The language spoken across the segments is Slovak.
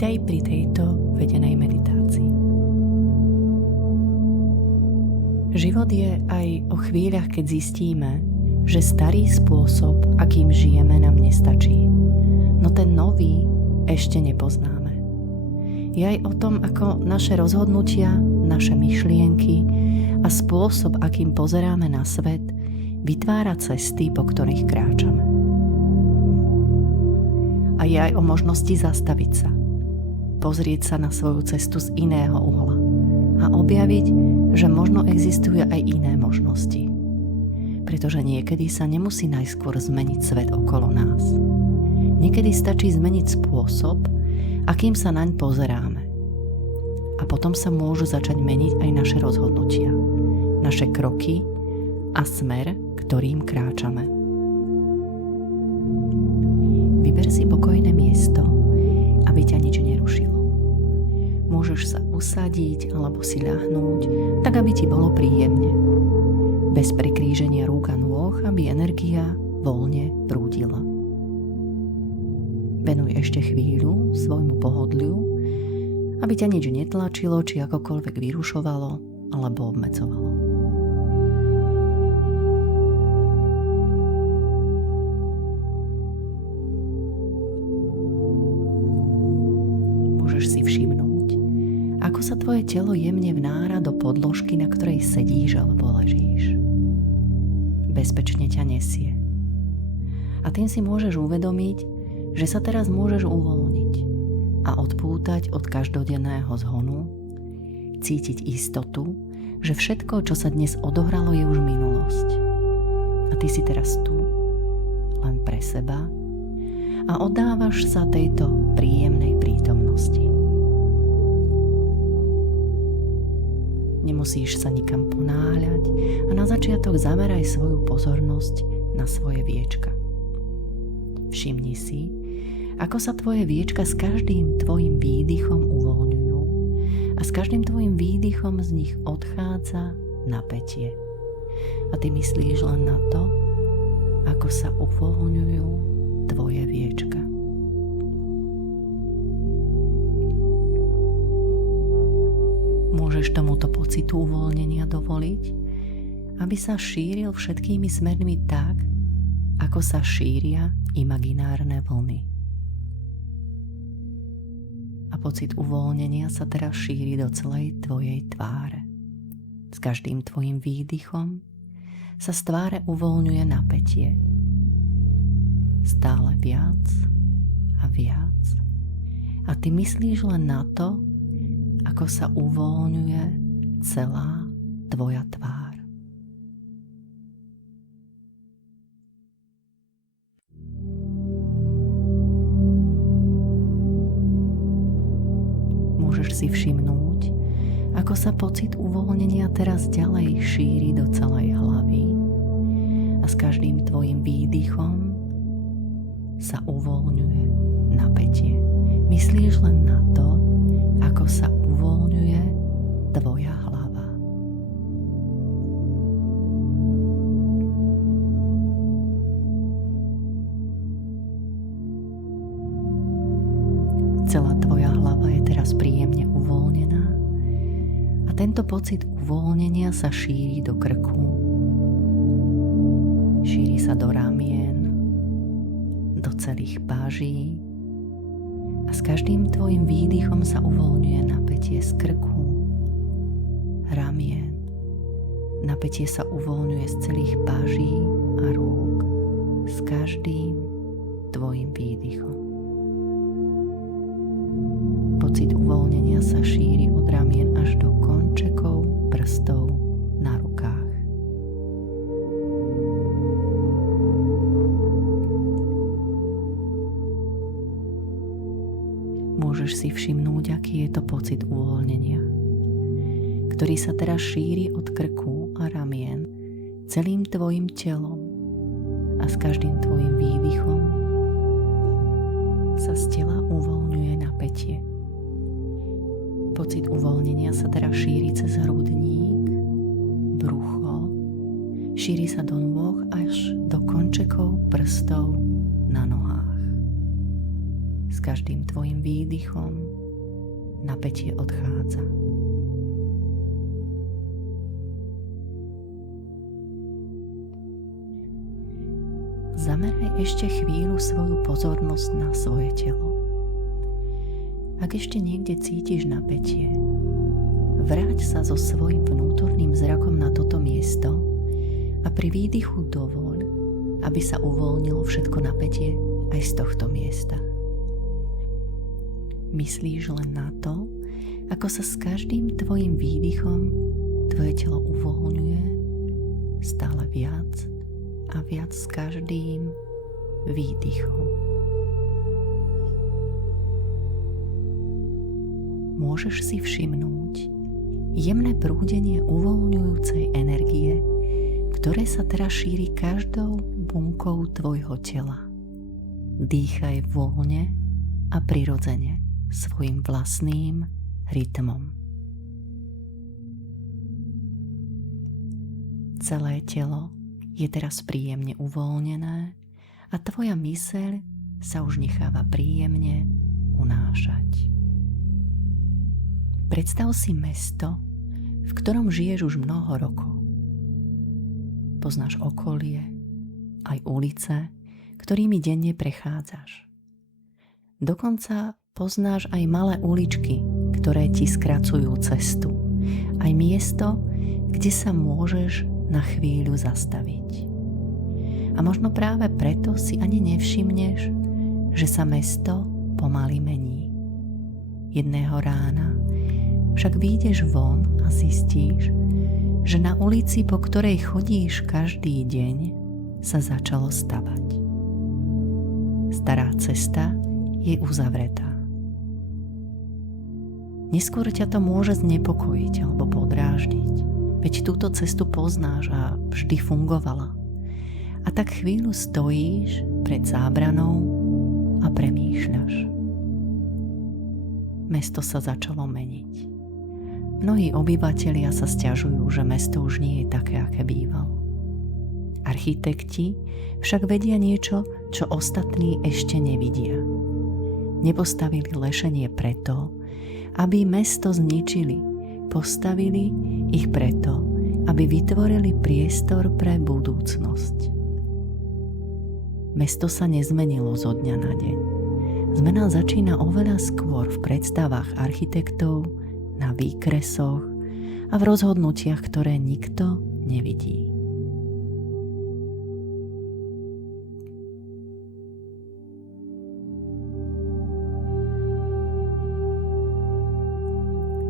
Vítaj pri tejto vedenej meditácii. Život je aj o chvíľach, keď zistíme, že starý spôsob, akým žijeme, nám nestačí. No ten nový ešte nepoznáme. Je aj o tom, ako naše rozhodnutia, naše myšlienky a spôsob, akým pozeráme na svet, vytvára cesty, po ktorých kráčame. A je aj o možnosti zastaviť sa, pozrieť sa na svoju cestu z iného uhla a objaviť, že možno existujú aj iné možnosti. Pretože niekedy sa nemusí najskôr zmeniť svet okolo nás. Niekedy stačí zmeniť spôsob, akým sa naň pozeráme. A potom sa môžu začať meniť aj naše rozhodnutia, naše kroky a smer, ktorým kráčame. Vyber si pokojné miesto, aby ťa nič nerušilo. Môžeš sa usadiť alebo si ľahnúť, tak aby ti bolo príjemne. Bez prekríženia rúk a nôh, aby energia voľne prúdila. Venuj ešte chvíľu svojmu pohodliu, aby ťa nič netlačilo, či akokoľvek vyrušovalo alebo obmedzovalo. Môžeš si všimnúť, ako sa tvoje telo jemne vnára do podložky, na ktorej sedíš alebo ležíš. Bezpečne ťa nesie. A tým si môžeš uvedomiť, že sa teraz môžeš uvoľniť a odpútať od každodenného zhonu, cítiť istotu, že všetko, čo sa dnes odohralo, je už minulosť. A ty si teraz tu, len pre seba, a oddávaš sa tejto príjemnej prítomnosti. Nemusíš sa nikam ponáhľať a na začiatok zameraj svoju pozornosť na svoje viečka. Všimni si, ako sa tvoje viečka s každým tvojim výdychom uvoľňujú a s každým tvojim výdychom z nich odchádza napätie. A ty myslíš len na to, ako sa uvoľňujú tvoje viečka. Môžeš tomuto pocitu uvoľnenia dovoliť, aby sa šíril všetkými smermi tak, ako sa šíria imaginárne vlny. A pocit uvoľnenia sa teraz šíri do celej tvojej tváre. S každým tvojim výdychom sa z tváre uvoľňuje napätie. Stále viac a viac. A ty myslíš len na to, ako sa uvoľňuje celá tvoja tvár. Môžeš si všimnúť, ako sa pocit uvoľnenia teraz ďalej šíri do celej hlavy a s každým tvojim výdychom sa uvoľňuje napätie. Myslíš len na to, ako sa uvoľňuje tvoja hlava. Celá tvoja hlava je teraz príjemne uvoľnená a tento pocit uvoľnenia sa šíri do krku, šíri sa do ramien, do celých páží, a s každým tvojim výdychom sa uvoľňuje napätie z krku, ramien. Napätie sa uvoľňuje z celých páží a rúk s každým tvojim výdychom. Pocit uvoľnenia sa šíri od ramien až do končekov prstov na rukách. Môžeš si všimnúť, aký je to pocit uvoľnenia, ktorý sa teraz šíri od krku a ramien celým tvojim telom a s každým tvojim výdychom sa z tela uvoľňuje napätie. Pocit uvoľnenia sa teraz šíri cez hrudník, brucho, šíri sa do nôh až do končekov prstov na nohách. S každým tvojim výdychom napätie odchádza. Zameraj ešte chvíľu svoju pozornosť na svoje telo. Ak ešte niekde cítiš napätie, vráť sa so svojím vnútorným zrakom na toto miesto a pri výdychu dovoľ, aby sa uvoľnilo všetko napätie aj z tohto miesta. Myslíš len na to, ako sa s každým tvojim výdychom tvoje telo uvoľňuje stále viac a viac s každým výdychom. Môžeš si všimnúť jemné prúdenie uvoľňujúcej energie, ktoré sa teraz šíri každou bunkou tvojho tela. Dýchaj voľne a prirodzene svojim vlastným rytmom. Celé telo je teraz príjemne uvoľnené a tvoja myseľ sa už necháva príjemne unášať. Predstav si mesto, v ktorom žiješ už mnoho rokov. Poznáš okolie, aj ulice, ktorými denne prechádzaš. Dokonca poznáš aj malé uličky, ktoré ti skracujú cestu. Aj miesto, kde sa môžeš na chvíľu zastaviť. A možno práve preto si ani nevšimneš, že sa mesto pomaly mení. Jedného rána však vyjdeš von a zistíš, že na ulici, po ktorej chodíš každý deň, sa začalo stavať. Stará cesta je uzavretá. Neskôr ťa to môže znepokojiť alebo podráždiť, veď túto cestu poznáš a vždy fungovala. A tak chvíľu stojíš pred zábranou a premýšľaš. Mesto sa začalo meniť. Mnohí obyvatelia sa sťažujú, že mesto už nie je také, aké bývalo. Architekti však vedia niečo, čo ostatní ešte nevidia. Nepostavili lešenie preto, aby mesto zničili. Postavili ich preto, aby vytvorili priestor pre budúcnosť. Mesto sa nezmenilo zo dňa na deň. Zmena začína oveľa skôr v predstavách architektov, na výkresoch a v rozhodnutiach, ktoré nikto nevidí.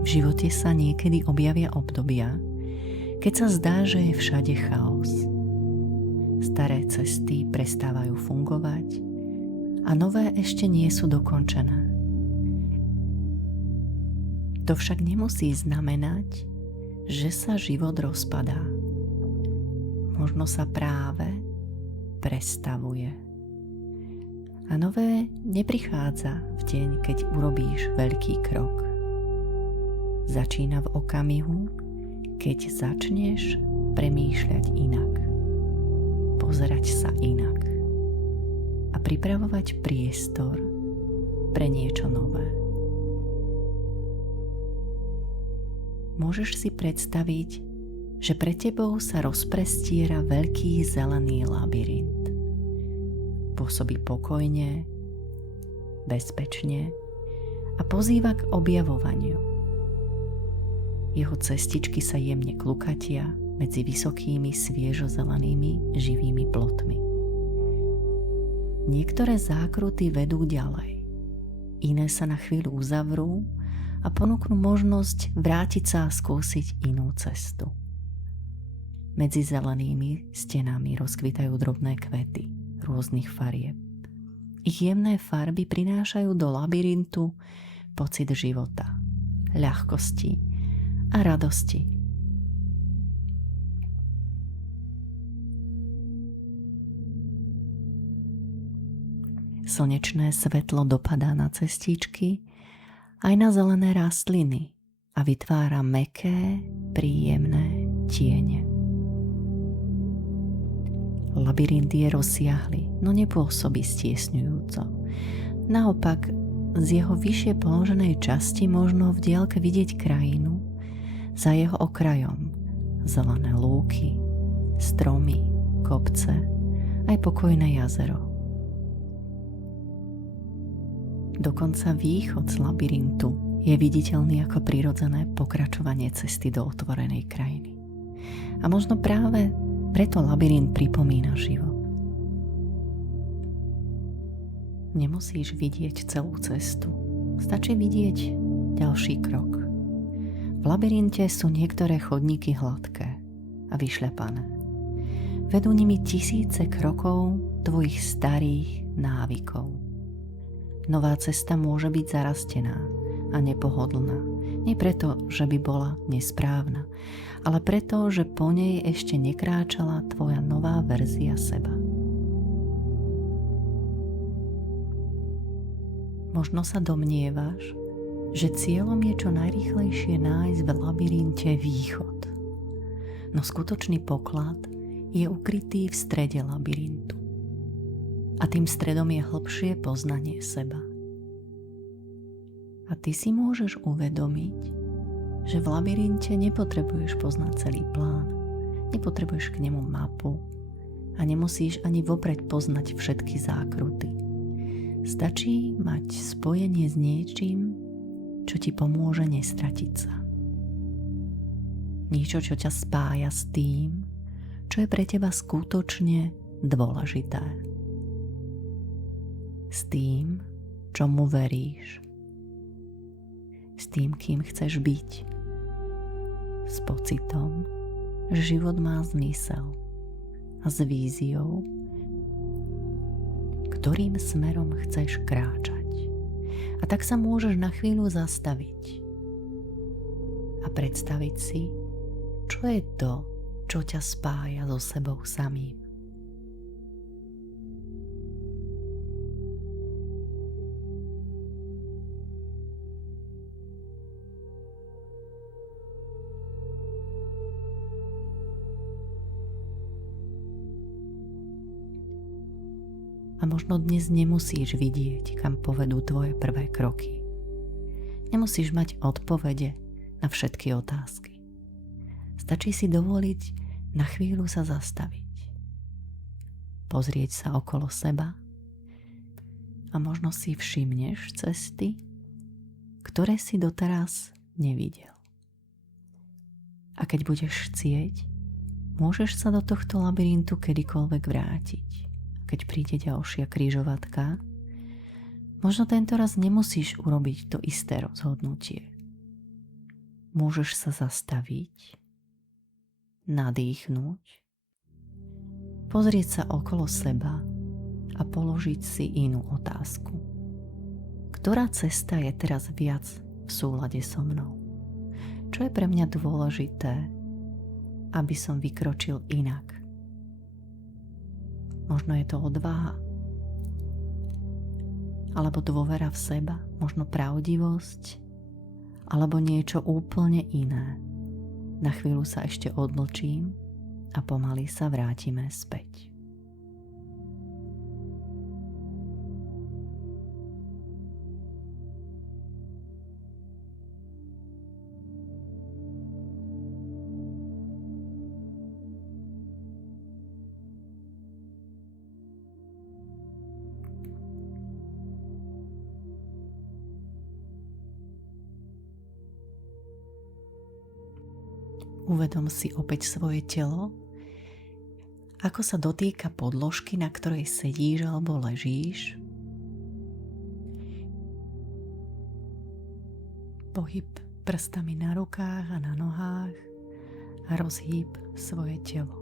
V živote sa niekedy objavia obdobia, keď sa zdá, že je všade chaos. Staré cesty prestávajú fungovať a nové ešte nie sú dokončené. To však nemusí znamenať, že sa život rozpadá. Možno sa práve prestavuje. A nové neprichádza v deň, keď urobíš veľký krok. Začína v okamihu, keď začneš premýšľať inak, pozerať sa inak a pripravovať priestor pre niečo nové. Môžeš si predstaviť, že pre tebou sa rozprestiera veľký zelený labyrint. Pôsobí pokojne, bezpečne a pozýva k objavovaniu. Jeho cestičky sa jemne klukatia medzi vysokými sviežozelenými živými plotmi. Niektoré zákruty vedú ďalej, iné sa na chvíľu uzavrú a ponúknú možnosť vrátiť sa a skúsiť inú cestu. Medzi zelenými stenami rozkvitajú drobné kvety rôznych farieb. Ich jemné farby prinášajú do labyrintu pocit života, ľahkosti a radosti. Slnečné svetlo dopadá na cestičky aj na zelené rastliny a vytvára mäkké, príjemné tiene. Labyrint je rozsiahly, no nepôsobí stiesňujúco. Naopak, z jeho vyššie položenej časti možno v diaľke vidieť krajinu, za jeho okrajom zelené lúky, stromy, kopce, aj pokojné jazero. Dokonca východ z labyrintu je viditeľný ako prirodzené pokračovanie cesty do otvorenej krajiny. A možno práve preto labyrint pripomína život. Nemusíš vidieť celú cestu, stačí vidieť ďalší krok. V labyrinte sú niektoré chodníky hladké a vyšľapané. Vedú nimi tisíce krokov tvojich starých návykov. Nová cesta môže byť zarastená a nepohodlná. Nie preto, že by bola nesprávna, ale preto, že po nej ešte nekráčala tvoja nová verzia seba. Možno sa domnievaš, že cieľom je čo najrýchlejšie nájsť v labyrinte východ. No skutočný poklad je ukrytý v strede labyrintu. A tým stredom je hlbšie poznanie seba. A ty si môžeš uvedomiť, že v labyrinte nepotrebuješ poznať celý plán, nepotrebuješ k nemu mapu a nemusíš ani vopred poznať všetky zákruty. Stačí mať spojenie s niečím, čo ti pomôže nestratiť sa. Niečo, čo ťa spája s tým, čo je pre teba skutočne dôležité. S tým, čomu veríš. S tým, kým chceš byť. S pocitom, že život má zmysel a s víziou, ktorým smerom chceš kráčať. A tak sa môžeš na chvíľu zastaviť a predstaviť si, čo je to, čo ťa spája so sebou samým. A možno dnes nemusíš vidieť, kam povedú tvoje prvé kroky. Nemusíš mať odpovede na všetky otázky. Stačí si dovoliť na chvíľu sa zastaviť. Pozrieť sa okolo seba a možno si všimneš cesty, ktoré si doteraz nevidel. A keď budeš chcieť, môžeš sa do tohto labyrintu kedykoľvek vrátiť. Keď príde ďalšia križovatka, možno tento raz nemusíš urobiť to isté rozhodnutie. Môžeš sa zastaviť, nadýchnuť, pozrieť sa okolo seba a položiť si inú otázku. Ktorá cesta je teraz viac v súlade so mnou? Čo je pre mňa dôležité, aby som vykročil inak? Možno je to odvaha, alebo dôvera v seba, možno pravdivosť, alebo niečo úplne iné. Na chvíľu sa ešte odmlčím a pomaly sa vrátime späť. Uvedom si opäť svoje telo, ako sa dotýka podložky, na ktorej sedíš alebo ležíš. Pohyb prstami na rukách a na nohách a rozhýb svoje telo.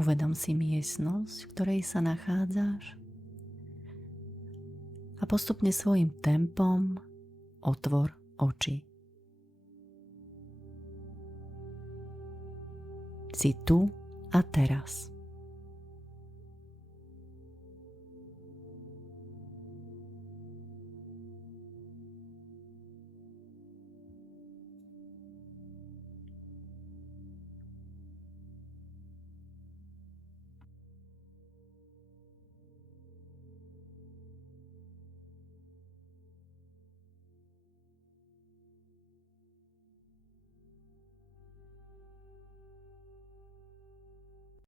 Uvedom si miestnosť, v ktorej sa nachádzaš a postupne svojim tempom otvor oči. Si tu a teraz.